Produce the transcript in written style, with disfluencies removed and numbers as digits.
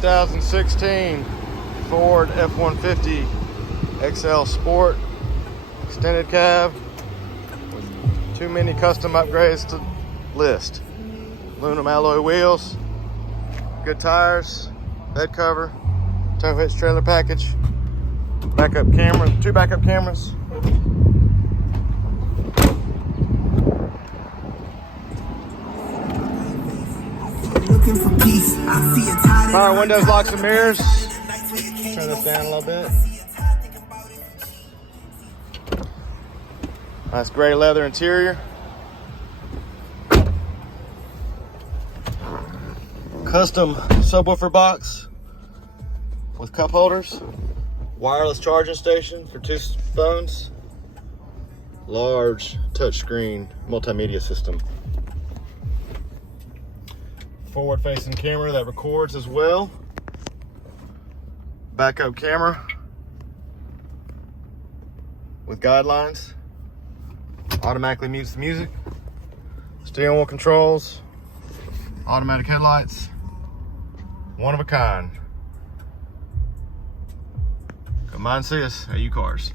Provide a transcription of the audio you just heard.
2016 Ford F-150 XL Sport extended cab with too many custom upgrades to list. Aluminum alloy wheels, good tires, bed cover, tow hitch trailer package, backup camera, 2 backup cameras. Power windows, locks, and mirrors. Turn this down a little bit. Nice gray leather interior. Custom subwoofer box with cup holders. Wireless charging station for 2 phones. Large touchscreen multimedia system. Forward-facing camera that records as well. Backup camera with guidelines. Automatically mutes the music. Steering wheel controls. Automatic headlights. One of a kind. Come by and see us at U-Cars.